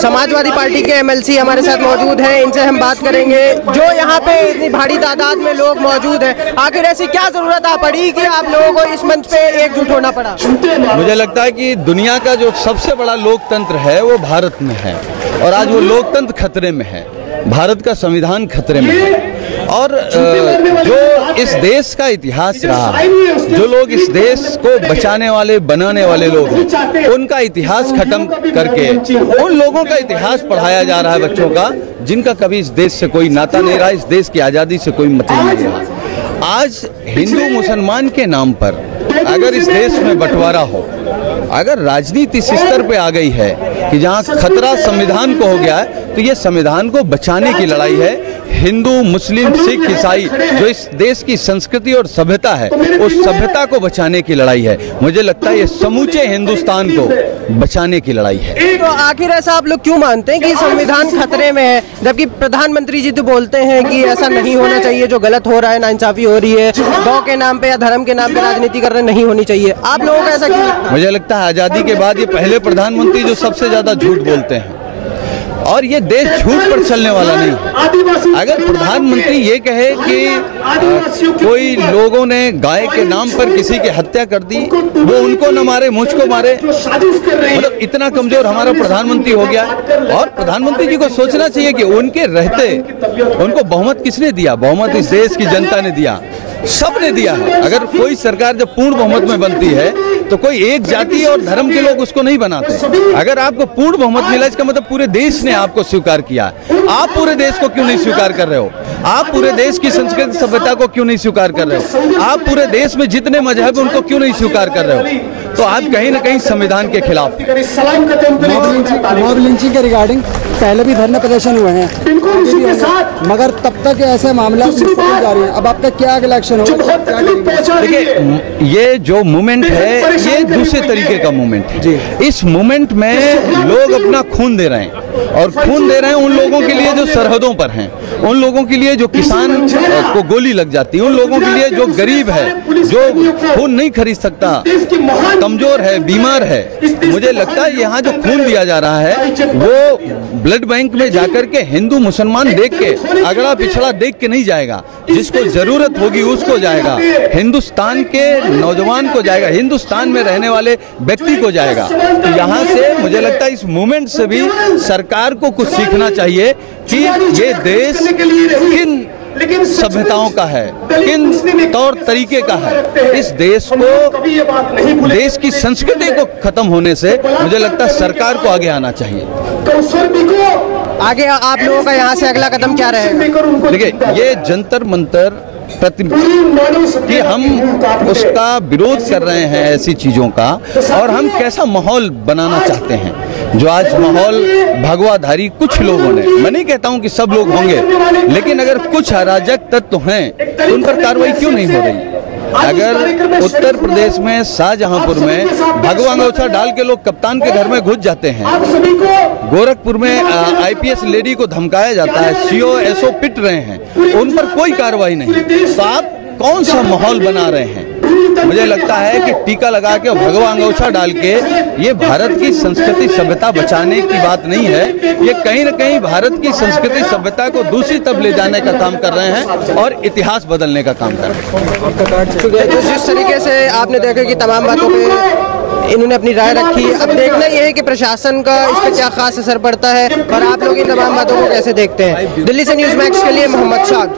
Samajwadi party के MLC हमारे साथ मौजूद हैं, इनसे हम बात करेंगे। जो यहाँ पे इतनी भारी तादाद में लोग मौजूद हैं, आखिर ऐसी क्या जरूरत आ पड़ी कि आप लोगों को इस मंच पे एकजुट होना पड़ा? मुझे लगता है कि दुनिया का जो सबसे बड़ा लोकतंत्र है वो भारत में है, और आज वो लोकतंत्र खतरे में है, भारत का संविधान खतरे में है। और जो इस देश का इतिहास रहा, जो लोग इस देश को बचाने वाले बनाने वाले लोग हैं, उनका इतिहास खत्म करके उन लोगों का इतिहास पढ़ाया जा रहा है बच्चों का, जिनका कभी इस देश से कोई नाता नहीं रहा, इस देश की आज़ादी से कोई मतलब नहीं रहा। आज हिंदू मुसलमान के नाम पर अगर इस देश में बंटवारा हो, अगर राजनीति इस स्तर पे आ गई है कि जहां खतरा संविधान को हो गया है, तो ये संविधान को बचाने की लड़ाई है। हिंदू, मुस्लिम, सिख, ईसाई, जो इस देश की संस्कृति और सभ्यता है, उस सभ्यता को बचाने की लड़ाई है। मुझे लगता है ये समूचे हिंदुस्तान को बचाने की लड़ाई है। तो आखिर ऐसा आप लोग क्यों मानते हैं कि संविधान खतरे में है, जबकि प्रधानमंत्री जी तो बोलते हैं कि ऐसा नहीं होना चाहिए, जो गलत हो रहा है, नाइंसाफी हो रही है, गौ के नाम पे या धर्म के नाम पे राजनीति करना नहीं होनी चाहिए। आप लोगों का ऐसा क्यों? मुझे लगता है आज़ादी के बाद ये पहले प्रधानमंत्री जो सबसे ज्यादा झूठ बोलते हैं, और ये देश झूठ पर चलने वाला नहीं है। अगर प्रधानमंत्री ये कहे कि कोई लोगों ने गाय के नाम पर किसी की हत्या कर दी, वो उनको न मारे मुझको मारे, मतलब इतना कमजोर हमारा प्रधानमंत्री हो गया। और प्रधानमंत्री जी को सोचना चाहिए कि उनके रहते उनको बहुमत किसने दिया? बहुमत इस देश की जनता ने दिया, सबने दिया है। अगर कोई सरकार जब पूर्ण बहुमत में बनती है तो कोई एक जाति और धर्म के लोग उसको नहीं बनाते। अगर आपको पूर्ण बहुमत मिला, इसका मतलब पूरे देश ने आपको स्वीकार किया। आप पूरे देश को क्यों नहीं स्वीकार कर रहे हो? आप पूरे देश की संस्कृति सभ्यता को क्यों नहीं स्वीकार कर रहे हो? आप पूरे देश में जितने मजहब हैं उनको क्यों नहीं स्वीकार कर रहे हो? तो आप कहीं ना कहीं संविधान के खिलाफ। मॉब लिंचिंग के रिगार्डिंग पहले भी धरना प्रदर्शन हुए हैं, मगर तब तक ऐसे मामला जारी है। अब आपका क्या अगला एक्शन होगा? देखिए, ये जो मूवमेंट है ये दूसरे तरीके का मूवमेंट है। इस मूवमेंट में लोग अपना खून दे रहे हैं, और खून दे रहे हैं उन लोगों के लिए जो सरहदों पर हैं, उन लोगों के लिए जो किसान को गोली लग जाती है, उन लोगों के लिए जो गरीब है, जो खून नहीं खरीद सकता, कमजोर है, बीमार है। मुझे लगता है यहाँ जो खून दिया जा रहा है वो ब्लड बैंक में जाकर के हिंदू मुसलमान देख के, अगड़ा पिछड़ा देख के नहीं जाएगा। जिसको जरूरत होगी उसको जाएगा, हिंदुस्तान के नौजवान को जाएगा, हिंदुस्तान में रहने वाले व्यक्ति को जाएगा। तो यहाँ से मुझे लगता है इस मूवमेंट से भी सरकार को कुछ सीखना चाहिए कि ये देश किन सभ्यताओं का है, किन तौर तरीके का है। इस देश को, देश की संस्कृति को खत्म होने से मुझे लगता है सरकार को आगे आना चाहिए। आगे आप लोगों का यहाँ से अगला कदम क्या रहेगा? देखिए, ये जंतर मंतर कि हम उसका विरोध कर रहे हैं ऐसी चीजों का, और हम कैसा माहौल बनाना चाहते हैं। जो आज माहौल भगवाधारी कुछ लोगों ने, मैं नहीं कहता हूं कि सब लोग होंगे, लेकिन अगर कुछ अराजक तत्व हैं तो उन पर कार्रवाई क्यों नहीं हो रही? अगर उत्तर प्रदेश में शाहजहांपुर में भगवा अंगोछा डाल के लोग कप्तान के घर में घुस जाते हैं, गोरखपुर में आईपीएस लेडी को धमकाया जाता है, सीओ एसओ पिट रहे हैं, उन पर कोई कार्रवाई नहीं, तो आप कौन सा माहौल बना रहे हैं? मुझे लगता है कि टीका लगा के और भगवा अंगोछा डाल के ये भारत की संस्कृति सभ्यता बचाने की बात नहीं है। ये कहीं न कहीं भारत की संस्कृति सभ्यता को दूसरी तरफ ले जाने का काम कर रहे हैं और इतिहास बदलने का काम कर रहे हैं। तो जिस तरीके से आपने देखा कि तमाम बातों पे इन्होंने अपनी राय रखी, अब देखना यह है कि प्रशासन का इस पर क्या खास असर पड़ता है और आप लोग इन तमाम बातों को कैसे देखते हैं। दिल्ली से न्यूज़ मैक्स के लिए मोहम्मद शाद।